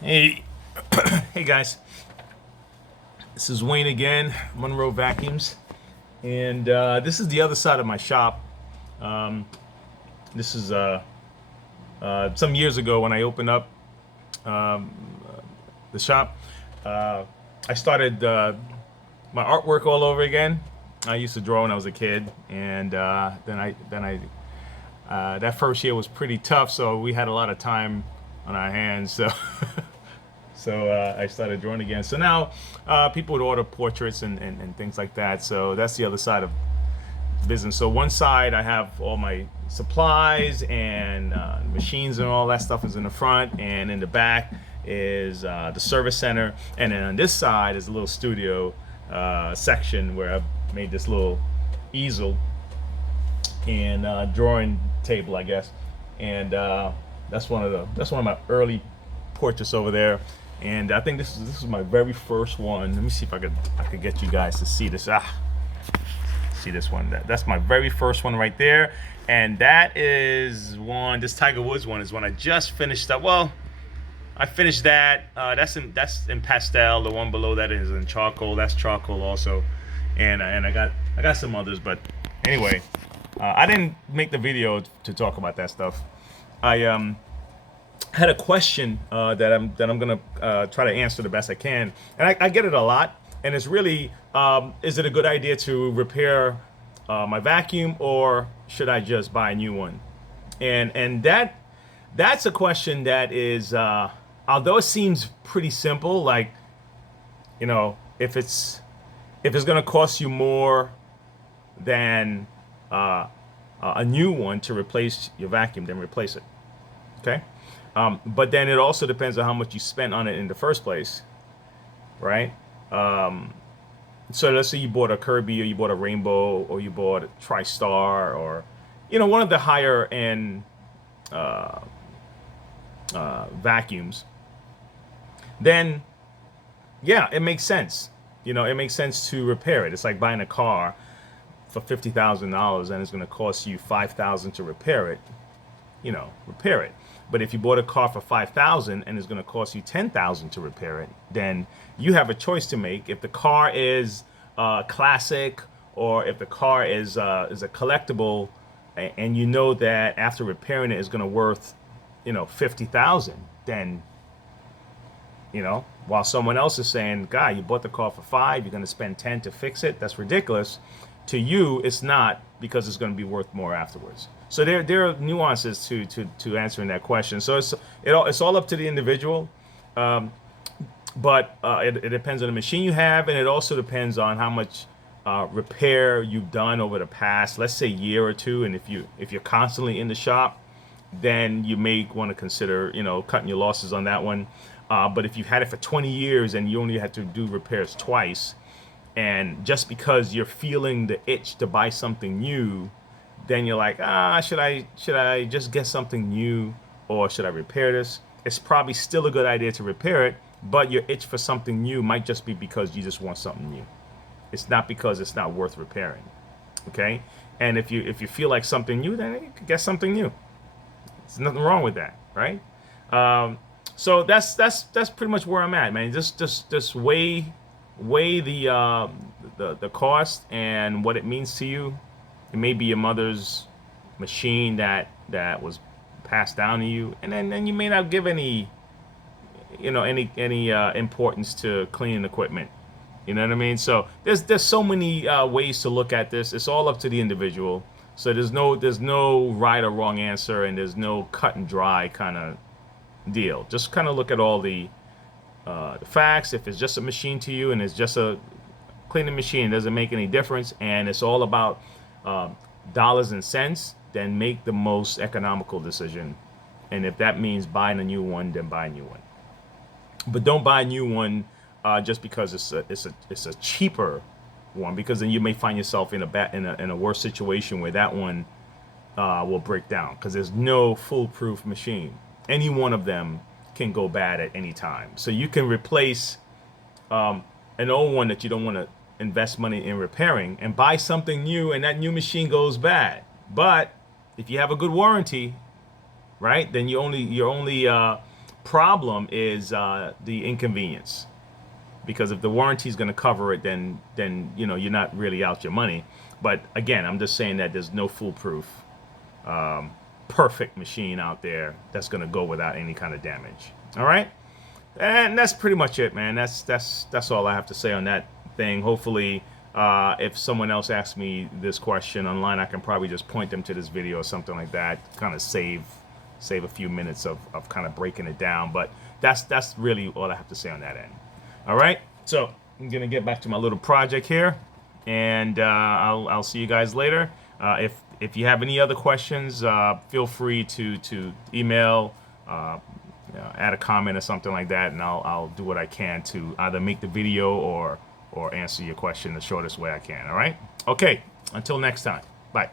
Hey, hey guys, this is Wayne again, Monroe Vacuums, and this is the other side of my shop. This is some years ago when I opened up um, the shop. Uh, I started my artwork all over again. I used to draw when I was a kid, and then that first year was pretty tough, so we had a lot of time on our hands. So I started drawing again. So now people would order portraits and things like that. So that's the other side of business. So one side I have all my supplies and machines and all that stuff is in the front, and in the back is the service center. And then on this side is a little studio section where I've made this little easel and drawing table, I guess. And that's one of my early portraits over there. And I think this is my very first one. Let me see if I could get you guys to see this. See this one? That's my very first one right there. And that is one. This Tiger Woods one is one I just finished up. Well, I finished that. That's in pastel. The one below that is in charcoal. That's charcoal also. And I got some others, but anyway, I didn't make the video to talk about that stuff. I had a question that I'm gonna try to answer the best I can, and I get it a lot. And it's really, is it a good idea to repair my vacuum, or should I just buy a new one? And that's a question that is, although it seems pretty simple, like, you know, if it's gonna cost you more than a new one to replace your vacuum, then replace it. Okay. But then it also depends on how much you spent on it in the first place, right? So let's say you bought a Kirby, or you bought a Rainbow, or you bought a TriStar, or one of the higher end vacuums. Then yeah, it makes sense. It makes sense to repair it. It's like buying a car for $50,000 and it's going to cost you $5,000 to repair it. Repair it. But if you bought a car for $5,000 and it's going to cost you $10,000 to repair it, then you have a choice to make. If the car is classic, or if the car is a collectible, and you know that after repairing it is going to worth, $50,000, then while someone else is saying, "Guy, you bought the car for $5, you're going to spend $10 to fix it." That's ridiculous. To you, it's not, because it's going to be worth more afterwards. So there are nuances to answering that question. So it's all up to the individual, but it depends on the machine you have, and it also depends on how much repair you've done over the past, let's say, year or two. And if you're constantly in the shop, then you may want to consider cutting your losses on that one. But if you've had it for 20 years and you only had to do repairs twice, and just because you're feeling the itch to buy something new, then you're like, should I just get something new, or should I repair this? It's probably still a good idea to repair it, but your itch for something new might just be because you just want something new. It's not because it's not worth repairing. Okay? And if you feel like something new, then you can get something new. There's nothing wrong with that, right? So that's pretty much where I'm at, man. Just weigh the cost and what it means to you. It may be your mother's machine that was passed down to you, and then you may not give any importance to cleaning equipment. You know what I mean? So there's so many ways to look at this. It's all up to the individual. So there's no right or wrong answer, and there's no cut and dry kind of deal. Just kind of look at all the facts. If it's just a machine to you and it's just a cleaning machine, it doesn't make any difference, and it's all about dollars and cents, then make the most economical decision. And if that means buying a new one, then buy a new one. But don't buy a new one just because it's a cheaper one, because then you may find yourself in a worse situation where that one will break down, because there's no foolproof machine. Any one of them can go bad at any time. So you can replace an old one that you don't want to invest money in repairing, and buy something new, and that new machine goes bad. But if you have a good warranty, right? Then your only problem is the inconvenience. Because if the warranty is going to cover it, then you know you're not really out your money. But again, I'm just saying that there's no foolproof, perfect machine out there that's going to go without any kind of damage. All right, and that's pretty much it, man. That's all I have to say on that thing. Hopefully, if someone else asks me this question online, I can probably just point them to this video or something like that. Kind of save a few minutes of kind of breaking it down. But that's really all I have to say on that end. All right, so I'm gonna get back to my little project here, and I'll see you guys later. If you have any other questions, feel free to email, add a comment or something like that, and I'll do what I can to either make the video or answer your question the shortest way I can. All right. Okay. Until next time. Bye.